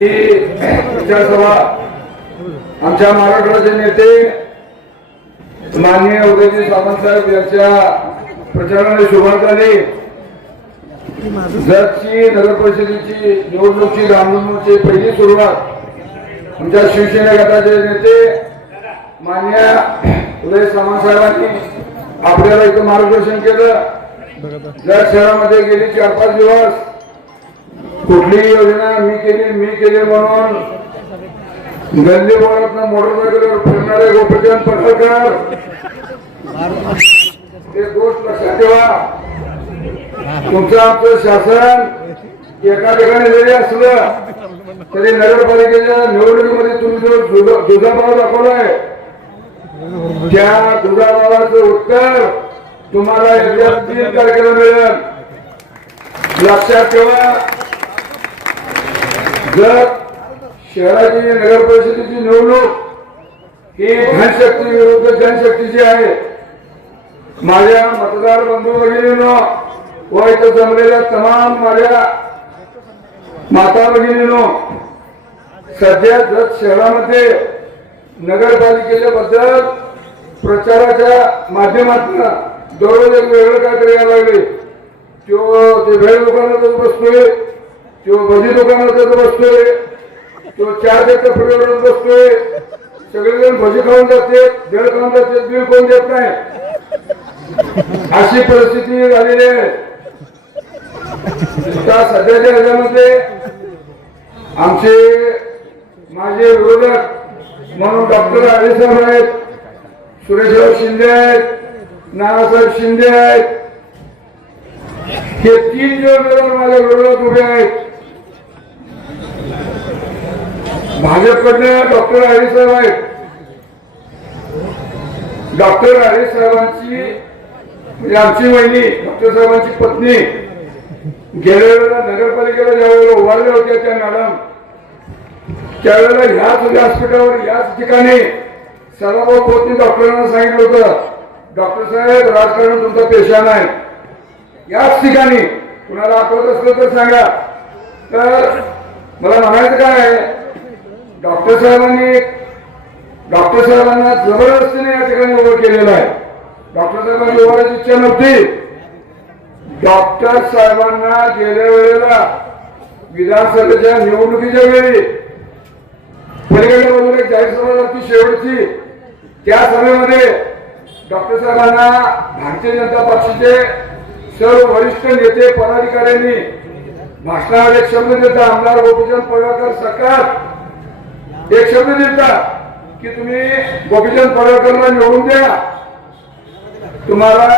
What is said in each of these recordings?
विचारसभा आमच्या महाराष्ट्राचे नेते माननीय उदयजी सामंत साहेब यांच्या प्रचाराने सुरुवात झाली जतची नगर परिषदेची निवडणुकीची रामधनुची पहिली सुरुवात आमच्या शिवसेना गटाचे नेते मान्य उदय सामंत साहेबांनी आपल्याला इथं मार्गदर्शन केलं. जत शहरामध्ये गेली चार पाच दिवस कुठलीही योजना मी केली मी केली म्हणून गल्ली बोळात मोटरसायकलवर फिरणारे गोपीचंद पडळकर ते लक्षात ठेवा. तुमचं आमचं शासन एका ठिकाणी जरी असलं तरी नगरपालिकेच्या निवडणुकीमध्ये तुम्ही जो दुधा- दुधाभाव दाखवलाय त्या दुधाभावाचं उत्तर तुम्हाला तीन तारखेला मिळेल. लक्षात ठेवा. जर शहराची नगर परिषदेची निवडणूक ही धनशक्ती विरुद्ध जनशक्तीची आहे माझ्या मतदार बंधू भगिनीनो व इथं जमलेल्या तमाम माझ्या माता भगिनीनो सध्या जत शहरामध्ये नगरपालिकेच्या बद्दल प्रचाराच्या माध्यमातून दररोज एक वेगळं काहीतरी यायला लागले तो ते वेळ दुकानातच बसतोय तो भजी दुकानातच बसतोय तो चार देत फुलेवरून बसतोय सगळेजण भजी खाऊन जाते भेळ खाऊन जाते बिल कोण देत नाही. अशी परिस्थिती झालेली आहे. सध्याच्या ह्याच्यामध्ये आमचे माझे विरोधक म्हणून डॉक्टर साहेब आहेत सुरेशराव शिंदे आहेत नानासाहेब शिंदे आहेत हे तीन जण माझे माझ्या विरोधात उभे आहेत. भाजपकडनं डॉक्टर आरे साहेब आहेत. डॉक्टर आरे साहेबांची म्हणजे आमची वहिनी डॉक्टर साहेबांची पत्नी गेल्या वेळेला नगरपालिकेला ज्या वेळेला उभारल्या होत्या त्या मॅडम त्यावेळेला ह्याच व्यासपीठावर याच ठिकाणी सदाभाऊ खोतनी डॉक्टरांना सांगितलं होतं डॉक्टर साहेब राजकारण तुमचा पेशा नाही. याच ठिकाणी कुणाला आठवत असलं तर सांगा. तर मला म्हणायचं काय आहे डॉक्टर साहेबांनी डॉक्टर साहेबांना जबरदस्तीने या ठिकाणी उभं केलेलं आहे. डॉक्टर साहेबांची उभारायची इच्छा नव्हती. डॉक्टर साहेबांना गेल्या वेळेला विधानसभेच्या निवडणुकीच्या वेळी पलीकडे बाजूला एक जाहीर सभा झाली शेवटची. त्या सभेमध्ये डॉक्टर साहेबांना भारतीय जनता पक्षाचे सर्व वरिष्ठ नेते पदाधिकाऱ्यांनी भाषणावर एक शब्द देता आमदार गोपीचंद पडळकर सरकार एक शब्द देता की तुम्ही गोपीचंद पडळकरला निवडून द्या. तुम्हाला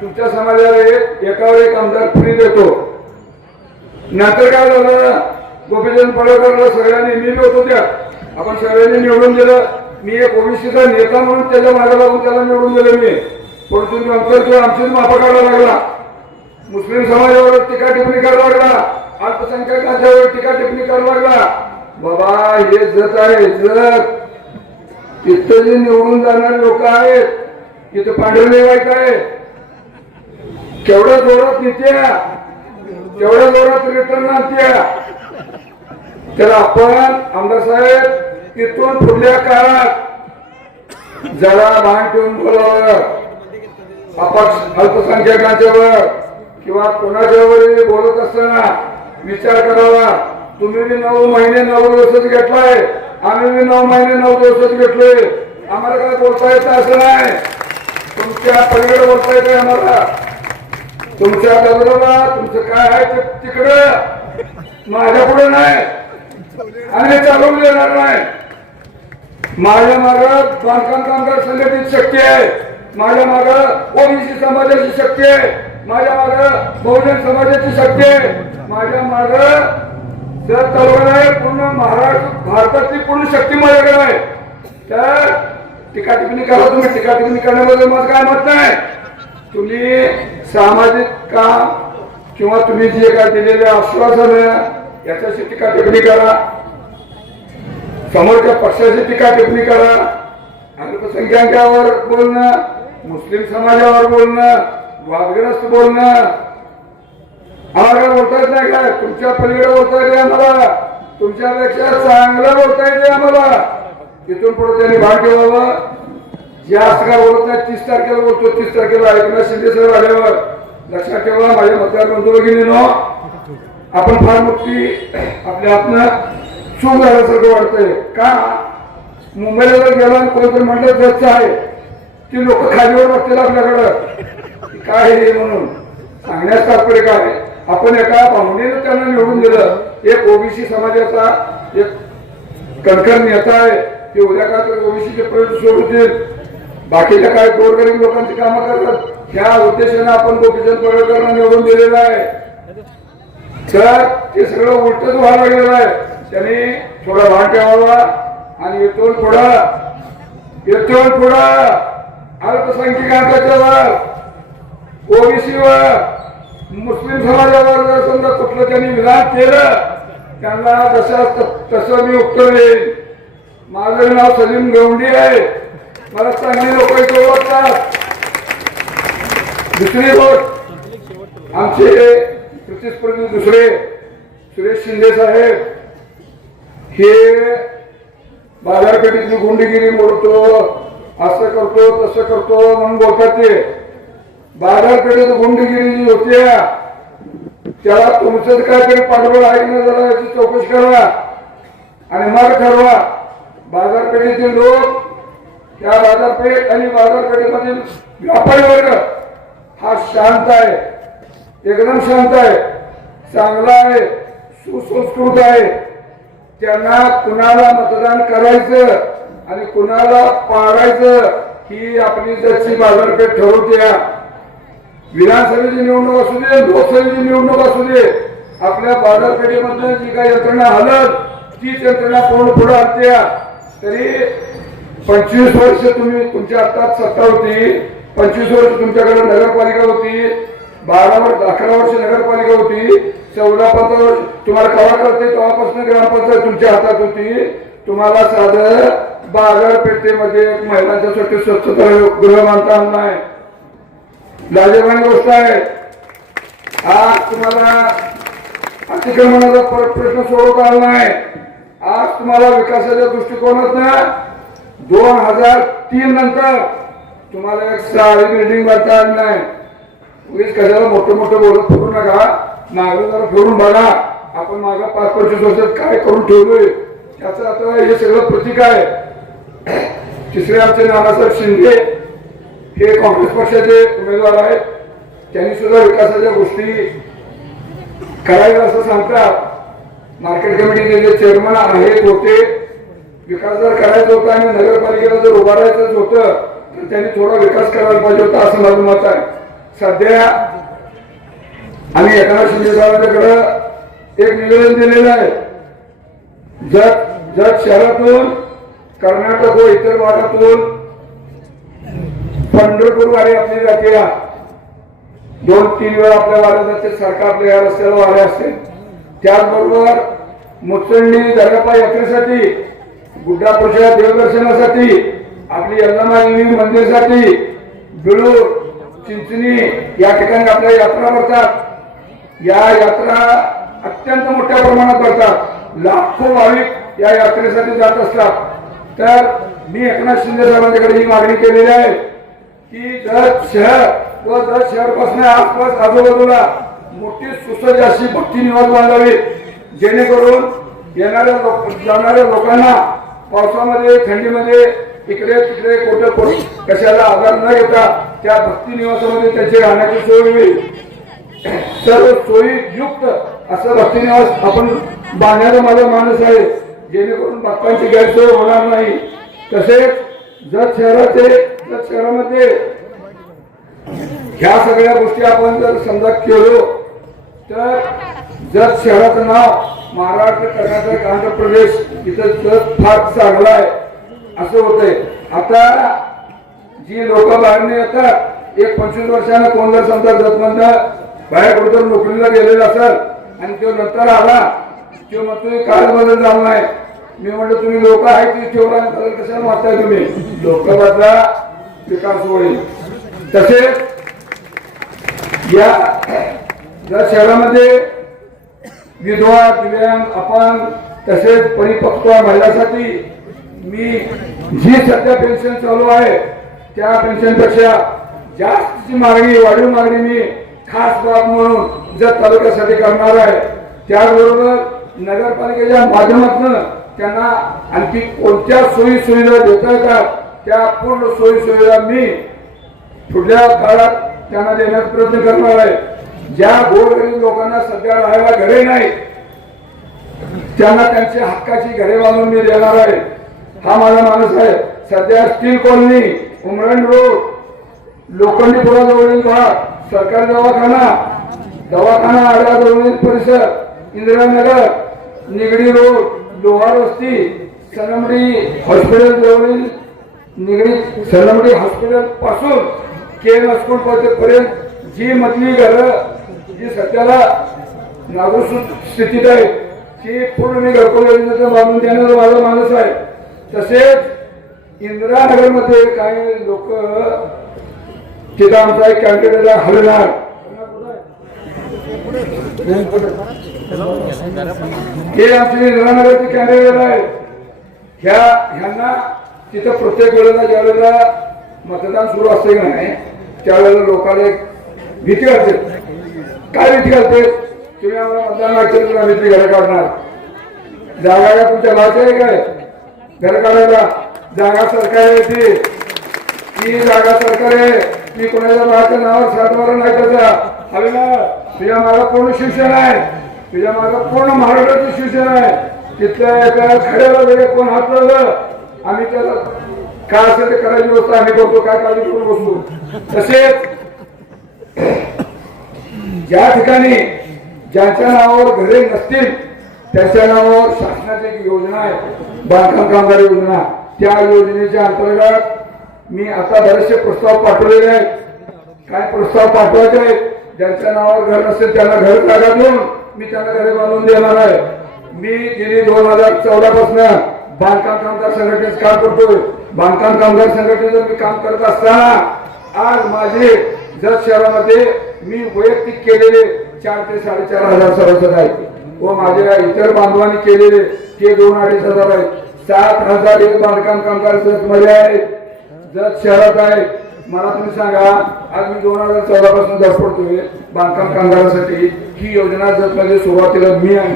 तुमच्या समाजाला एक एकावर एक आमदार फ्री देतो? नंतर काय झालं? गोपीचंद पडळकरला सगळ्यांनी मी होतो त्या. आपण सगळ्यांनी निवडून दिलं. मी एक ओबीसीचा नेता म्हणून त्याच्यामागे लागून त्याला निवडून दिलं मी. परंतु नंतर तो आमचीच माफा काढायला लागला. मुस्लिम समाजावर टीका टिप्पणी करायला लागला. अल्पसंख्याकांच्यावर टीका टिप्पणी करायला लागला. बाबा हे जत आहे जत. तिथं जे निवडून जाणारे लोक आहेत तिथं पांढरे वाईट आहे. केवढ्या जोरात नेत्या केवढ्या जोरात रिटर्न आणत्या. तर आपण आमदार साहेब तिथून पुढल्या काळात जरा भान ठेवून बोलावं. अपक्ष अल्पसंख्याकांच्या वर किंवा कोणाच्या वर बोलत असताना विचार करावा. तुम्ही बी नऊ महिने नऊ दिवसच घेतलाय. आम्ही बी नऊ महिने नऊ दिवसच घेतलोय. आम्हाला काय बोलता येतं असं नाही. तुमच्या पलीकडे बोलता येते आम्हाला. तुमच्या दगडाला तुमचं काय आहे ते तिकडं. माझ्या पुढे नाही. आणि चालवून येणार नाही. माझ्या मार्गात बांधकाम कामगार संघटित शक्ती आहे. माझ्या मार्गात ओबीसी समाजाची शक्ती आहे. माझ्या मार्ग बहुजन समाजाची शक्ती आहे. माझ्या मार्ग त्या तलवार आहे पूर्ण महाराष्ट्र भारतातली पूर्ण शक्ती माझ्याकडे आहे. तर टीका टिप्पणी करा तुम्ही टीका टिप्पणी करण्याबद्दल माझं काय मत नाही. तुम्ही सामाजिक काम किंवा तुम्ही जे काय दिलेले आश्वासन याच्याशी टीका टिप्पणी करा. समोरच्या पक्षाची टीका टिप्पणी करा. अल्पसंख्याकावर बोलणं मुस्लिम समाजावर बोलणं वादग्रस्त बोलणं आम्हाला काय बोलता येत नाही काय तुमच्या पलीकडे बोलता येते आम्हाला. तुमच्यापेक्षा चांगलं बोलता येते आम्हाला. तिथून पुढे त्यांनी भाग ठेवावं जास्त काय बोलत नाही तीस तारखेला बोलतो तीस तारखेला एकनाथ शिंदे साहेब आल्यावर. लक्षात ठेवा माझ्या मतदार बंधू भगिनीनो आपण फार मोठी आपल्या हातनं चूक झाल्यासारखं वाटतंय. का? मुंबईला जर गेला कोणतरी म्हटलं जजचं आहे ती लोक खालीवर बघतील आपल्याकडं. काय हे म्हणून. सांगण्यास तात्पर्य काय आपण एका पाहुणीनं त्यांना निवडून दिलं. एक ओबीसी समाजाचा एक कणखर नेता आहे. ते उद्या काय तर ओबीसीचे प्रश्न सोडतील. बाकीच्या काय गोरगरीब लोकांची कामं करतात. ह्या उद्देशाने आपण गोपीचंद पडळकरांना निवडून दिलेलं आहे. तर ते सगळं उलटच व्हायला लागलेलं आहे. त्यांनी थोडा भान ठेवावा आणि इथून पुढं इथून पुढं अल्पसंख्याकाच्यावर ओबीसीवर मुस्लिम समाजावर जर समजा कुठलं त्यांनी विधान केलं त्यांना जशा तसं मी उत्तर देईन. माझं नाव सलीम गवंडी आहे. मला चांगली लोक इथे ओळखतात. दुसरी गोष्ट आमचे प्रतिस्पर्धी दुसरे सुरेश शिंदे साहेब हे बाजारपेठेतली गुंडगिरी मोडतो असं करतो तसं करतो म्हणून बोलतात ते. बाजारपेठेत गुंडगिरी जी होती त्याला तुमचं काहीतरी पाठबळ आहे ना जरा याची चौकशी करा. आणि मग ठरवा. बाजारपेठेतील लोक त्या बाजारपेठ आणि बाजारपेठेमधील व्यापारी वर्ग हा शांत आहे. एकदम शांत आहे. चांगला आहे. सुसंस्कृत आहे. त्यांना कुणाला मतदान करायचं आणि कुणाला पाडायचं ही आपली जशी बाजारपेठ ठरवते विधानसभेची निवडणूक असू दे लोकसभेची निवडणूक असू दे आपल्या बाजारपेठेमधनं जी काही यंत्रणा हलत तीच यंत्रणा कोण पुढे आणत्या तरी पंचवीस वर्ष तुम्ही तुमच्या हातात सत्ता होती पंचवीस वर्ष तुमच्याकडे नगरपालिका होती बारा वर्ष अकरा वर्ष नगरपालिका होती चौदा पंधरा वर्ष तुम्हाला कवा करते तेव्हापासून ग्रामपंचायत तुमच्या हातात होती. तुम्हाला साधं बाजारपेठेमध्ये महिलांच्यासाठी स्वच्छता गृह बांधता नाही. लाजवानी गोष्ट आहे आज तुम्हाला अतिक्रमणाचा परत प्रश्न सोडवता आला नाही. आज तुम्हाला विकासाच्या दृष्टिकोनात दोन हजार तीन नंतर तुम्हाला एक सारी बिल्डिंग बांधता आली नाही. उगीच कशाला मोठं मोठं बोलत फिरू नका. मागं जरा फिरून बघा. आपण मागं पाच पंचवीस वर्षात काय करून ठेवलोय? त्याचं आता हे सगळं प्रतीक आहे. तिसरे आमचे नानासाहेब शिंदे जे काँग्रेस पक्षाचे उमेदवार आहेत त्यांनी सुद्धा विकासाच्या गोष्टी करायला असं सांगतात. मार्केट कमिटीचे जे चेअरमन आहेत होते विकास जर करायचा होता आणि नगरपालिकेला जर उभारायचंच होतं तर त्यांनी थोडा विकास करायला पाहिजे होता असं माझं मत आहे. सध्या आम्ही एकनाथ शिंदे साहेबांच्याकडं एक निवेदन दिलेलं आहे. जत जत शहरातून कर्नाटक व इतर भागातून पंढरपूर वारी आपली जाते दोन तीन वेळा आपल्या वाऱ्या जाते सारखं आपल्या या रस्त्याला वारे असते. त्याचबरोबर मुचंडी दर्गापा यात्रेसाठी गुड्डा प्रशाला देवदर्शनासाठी आपली यल्लमालिनी मंदिरसाठी बिळूर चिंचणी या ठिकाणी आपल्या यात्रा भरतात. या यात्रा अत्यंत मोठ्या प्रमाणात भरतात. लाखो भाविक या यात्रेसाठी जात असतात. तर मी एकनाथ शिंदे साहेबांच्याकडे ही मागणी केलेली आहे. की जर शहर व जत शहरपासून आसपास आजूबाजूला मोठी सुसज्ज अशी भक्ती निवास बांधावी जेणेकरून येणाऱ्या लोक जाणाऱ्या लोकांना पावसामध्ये थंडीमध्ये इकडे तिकडे कुठे कशाला आधार न घेता त्या भक्ती निवासामध्ये त्याची राहण्याची सोय होईल सर्व सोयी युक्त असं भक्ती निवास आपण बांधण्याचा माझा माणूस आहे. जेणेकरून भक्तांची गैरसोय होणार नाही. तसेच जत शहराचे जत शहरामध्ये ह्या सगळ्या गोष्टी आपण जर समजा केलो तर जत शहराचं नाव महाराष्ट्र कर्नाटक आंध्र प्रदेश इथं जत फार चांगलं आहे असं होतंय. आता जी लोक बाहेरने येतात एक पंचवीस वर्षानं कोण जर समजा जतमधनं बाहेर कुठं नोकरीला गेलेला असेल आणि तो नंतर आला तो म्हणतोय काय बदल झाला नाही. मी म्हणलं तुम्ही लोक आहेत की ठेवला आणि बदल कशाला तुम्ही? लोक बदला विकास होईल तसेच या या शहरामध्ये विधवा दिव्यांग अपंग तसेच परिपक्व महिलांसाठी मी जी सध्या पेन्शन चालू आहे त्या पेन्शनपेक्षा जास्तची मागणी वाढीव मागणी मी खास बाब म्हणून जत तालुक्यासाठी करणार आहे. त्याचबरोबर नगरपालिकेच्या माध्यमातून त्यांना आणखी कोणत्या सोयी सुविधा देता येतात त्या पूर्ण सोयी सुविधा मी पुढल्या काळात त्यांना देण्याचा प्रयत्न करणार आहे. ज्या गोरगरीब लोकांना सध्या राहायला घरे नाही त्यांना त्यांच्या हक्काची घरे बांधून मी देणार आहे. हा माझा माणूस आहे. सध्या स्टील कॉलनी उमरण रोड लोखंडी जवळील भाग सरकारी दवाखाना दवाखाना आड्याजवळील परिसर इंदिरानगर निगडी रोड लोहार वस्ती सनमडी हॉस्पिटल जवळील निगडी सनमडी हॉस्पिटलपासून के एम स्कूल पर्यंत जी मधली घरं जी सध्याला नागरिक स्थितीत आहे ती पूर्ण मी घरकुल योजनेचं बांधून देण्याचा माझा माणूस आहे. तसेच इंदिरानगरमध्ये काही लोक तिथं आमचा एक कॅन्डिडेट हरणार हे आमचे इंदिरानगरचे कॅन्डिडेट आहे ह्या ह्यांना तिथं प्रत्येक वेळेला ज्या वेळेला मतदान सुरू असते की नाही त्यावेळेला लोकांना एक भीती वाटते. काय भीती वाटते? तुम्ही आम्हाला मतदान मागतील तुला भीती ती काढणार. जागा का तुमच्या भाषा आहे काय? घर काढायला जागा सरकार आहे ती. ती जागा सरकार आहे. ती कोणाच्या भावाच्या नावावर सातवारा नाही त्याचा. हवे ना तुझ्या मागा पूर्ण शिक्षण आहे? तुझ्या मागा पूर्ण महाराष्ट्राचं शिक्षण आहे? तिथल्या एका खड्याला वगैरे कोण हात लावलं? आम्ही त्याला काय असेल ते करायची व्यवस्था आम्ही करतो काय काळजी करून बसतो तसेच ज्या ठिकाणी ज्यांच्या नावावर घरे नसतील त्याच्या नावावर शासनाची एक योजना आहे बांधकाम कामगार योजना. त्या योजनेच्या अंतर्गत मी आता बरेचसे प्रस्ताव पाठवलेले आहेत. काय प्रस्ताव पाठवायचे आहेत? ज्यांच्या नावावर घर नसेल त्यांना घर जागा देऊन मी त्यांना घरे बांधून देणार आहे. मी गेली दोन हजार चौदा पासून बांधकाम कामगार संघटनेचं काम करतोय. बांधकाम कामगार संघटनेचं मी काम करत असताना आज माझे जत शहरामध्ये मी वैयक्तिक केलेले चार ते साडेचार हजार सभासद आहेत. व माझ्या इतर बांधवांनी केलेले ते दोन अडीच हजार आहेत. सात हजार एक बांधकाम कामगारमध्ये आहेत. जत शहरात आहे. मला तुम्ही सांगा आज मी दोन हजार चौदा पासून धडपडतोय बांधकाम कामगारांसाठी ही योजना जर म्हणजे सुरुवातीला मी आहे.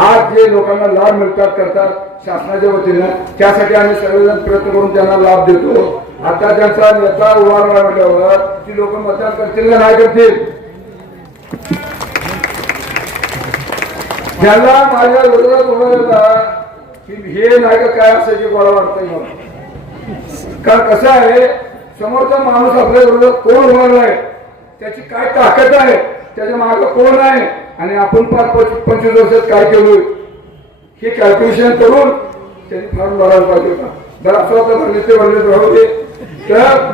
आज जे लोकांना लाभ मिळतात करतात शासनाच्या वतीनं त्यासाठी आम्ही सर्वजण प्रयत्न करून त्यांना लाभ देतो. आता त्यांचा नेता उभा म्हटल्यावर ती लोक मतदान करतील का नाही करतील? ज्यांना माझ्या विरोधात उभा की हे नाही का काय असायचे मला वाटतं कारण कसं आहे? समोरचा माणूस आपल्या विरोधात कोण उभारला आहे त्याची काय ताकद आहे? त्याच्या मागं कोण आहे? आणि आपण पाच पंच- पंचवीस वर्षात काय केलोय? हे कॅल्क्युलेशन करून त्यांनी फॉर्म भरायला पाहिजे होता. जर असं होतं भरले ते भरले राहू दे. तर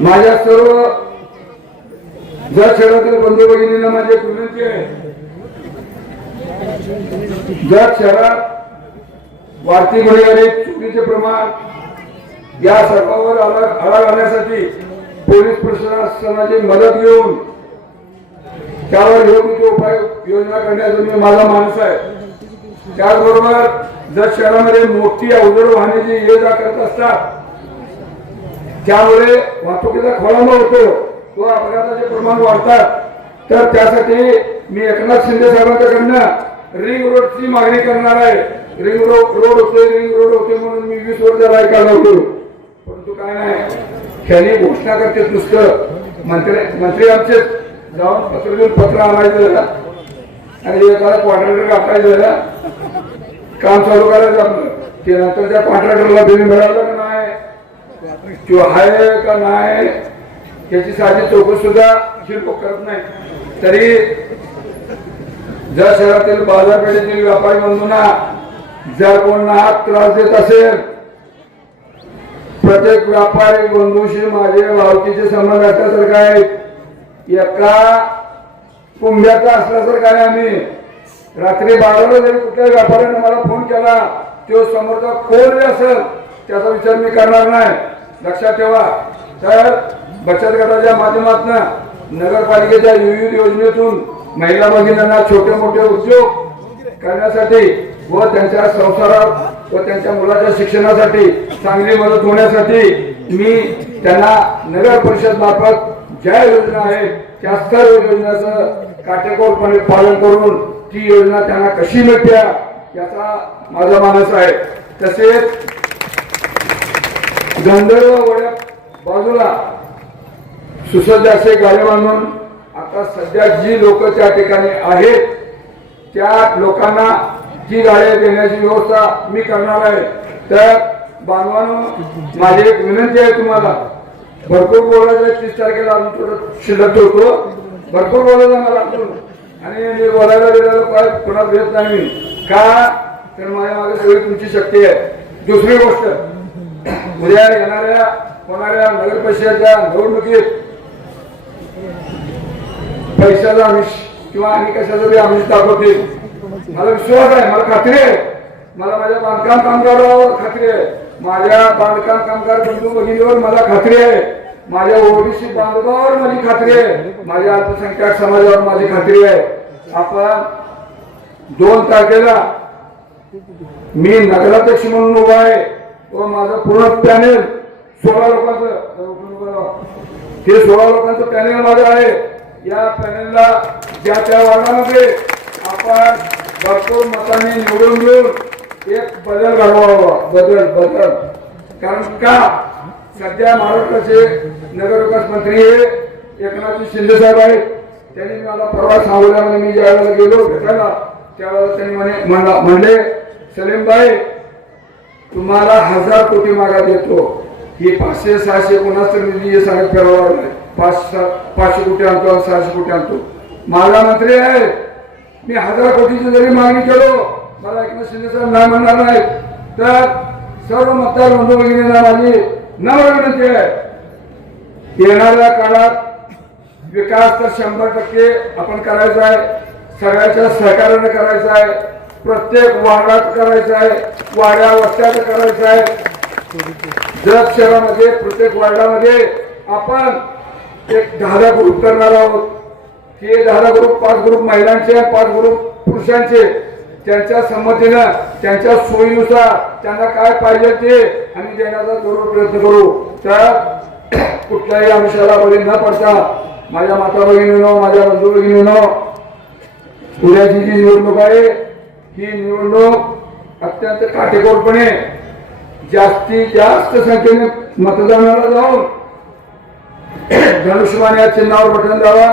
माझ्या सर्व जर शहरातील बंधू भगिनींना माझी एक विनंती आहे जर शहरात वाढती गुन्हेगारी चुकीचे प्रमाण या सर्वावर आळा घालण्यासाठी पोलीस प्रशासनाची मदत घेऊन त्यावर योग्य ते उपाय योजना करण्याचा मी माझा माणूस आहे. त्याचबरोबर जर शहरामध्ये मोठी अवजड वाहने जी ये जा करत असतात त्यामुळे वाहतुकीचा खोळंबा होतो व अपघाताचे प्रमाण वाढतात. तर त्यासाठी मी एकनाथ शिंदे साहेबांच्याकडनं रिंग रोडची मागणी करणार आहे. रिंग रोड रोड होते रिंग रोड होते म्हणून मी वीस वर्षाला ऐकायला होतो परंतु काय नाही. त्याने घोषणा करते नुसतं. मंत्री मंत्री आमचे जाऊन पत्र घेऊन पत्र आणायचं आणि एखादा क्वार्टर टाकायचं काम चालू करायचं आपलं. ते नंतर त्या कॉन्ट्रॅक्टरला बिल मिळालं का नाही? किंवा आहे का नाही? याची साधी चौकशी सुद्धा शिल्प लोक करत नाही. तरी ज्या शहरातील बाजारपेठेतील व्यापारी बंधूंना जर कोणा हात त्रास देत असेल प्रत्येक व्यापारी बंधूशी माझे भावकीचे संबंध असल्यासारखं आहे. एका कुंभ्याचा असल्यासारखं आहे आम्ही. रात्री बाराला जरी कुठल्या व्यापाऱ्याने मला फोन केला तो समोरचा कोण असेल त्याचा विचार मी करणार नाही. लक्षात ठेवा. तर बचत गटाच्या माध्यमातून नगरपालिकेच्या विविध योजनेतून महिला भगिनींना छोटे मोठे उद्योग करण्यासाठी व त्यांच्या संसारात व त्यांच्या मुलाच्या शिक्षणासाठी चांगली मदत होण्यासाठी मी त्यांना नगर परिषद मार्फत ज्या योजना आहेत त्या सर्व योजनाचं काटेकोरपणे पालन करून ती योजना त्यांना कशी मिळते याचा माझा मानस आहे. तसेच गंधर्व वड्या बाजूला सुसज्ज असे गाडे बांधून आता सध्या जी लोक त्या ठिकाणी आहेत त्या लोकांना ती गाड्या देण्याची व्यवस्था मी करणार आहे. तर बांधवानं माझी एक विनंती आहे तुम्हाला. भरपूर बोलायचं तीस तारखेला अजून थोडं शिल्लक ठेवतो. भरपूर बोलायचं मला अजून आणि मी बोलायला गेलेलो काय कुणाला देत नाही मी का? तर माझ्या मागे सगळी तुमची शक्ती आहे. दुसरी गोष्ट उद्या येणाऱ्या होणाऱ्या नगर परिषदेच्या निवडणुकीत पैशाचा आमिष किंवा आणि कशाचं बी आमिष दाखवतील. मला विश्वास आहे मला खात्री आहे. मला माझ्या बांधकाम कामगारावर खात्री आहे. माझ्या बांधकाम कामगार बंधू भगिनीवर मला खात्री आहे. माझ्या ओबीसी बांधवावर माझी खात्री आहे. माझ्या अल्पसंख्याक समाजावर माझी खात्री आहे. आपण दोन तारखेला मी नगराध्यक्ष म्हणून उभा आहे व माझं पूर्ण पॅनेल सोळा लोकांचं हे सोळा लोकांचं पॅनेल माझं आहे. या पॅनेलला ज्या त्या वार्डामध्ये आपण भरपूर मताने निवडून घेऊन एक बदल घडवावा. बदल बदल. कारण का? सध्या महाराष्ट्राचे नगरविकास मंत्री हे एकनाथ शिंदे साहेब आहेत. त्यांनी मला परवा सांगोल्यामध्ये मी ज्या वेळेला गेलो भेटायला त्यावेळेला त्यांनी म्हणे म्हणला- म्हणले सलीमबाई तुम्हाला हजार कोटी मागा देतो. ही पाचशे सहाशे कोणाच तरी निधी हे सांगत फिरावा लागलाय पाच सहा- पाचशे कोटी आणतो सहाशे कोटी आणतो. माझा मंत्री आहे मी हजार कोटीची जरी मागणी केलो मला एकनाथ शिंदे साहेब नाही म्हणणार नाही तर सर्व मतदार बंधू भगिनींना माझी नम्र विनंती आहे. येणाऱ्या काळात विकास तर शंभर टक्के आपण करायचा आहे. सगळ्याच्या सहकार्याने करायचा आहे. प्रत्येक वार्डात करायचं आहे. वाड्या वस्त्यात करायचं आहे. जत शहरामध्ये प्रत्येक वार्डामध्ये आपण एक दहा दहा ग्रुप करणार आहोत. की दहा ग्रुप पाच ग्रुप महिलांचे आणि पाच ग्रुप पुरुषांचे. त्यांच्या संमतीनं त्यांच्या सोयीनुसार त्यांना काय पाहिजे ते आम्ही देण्याचा जरूर प्रयत्न करू. त्या कुठल्याही अंशाला बळी न पडता माझ्या माता भगिनीनो माझ्या बंधू भगिनीनो उद्याची जी निवडणूक आहे ही निवडणूक अत्यंत काटेकोरपणे जास्तीत जास्त संख्येने मतदानाला जाऊन धनुष्यमान या चिन्हावर बटन द्यावा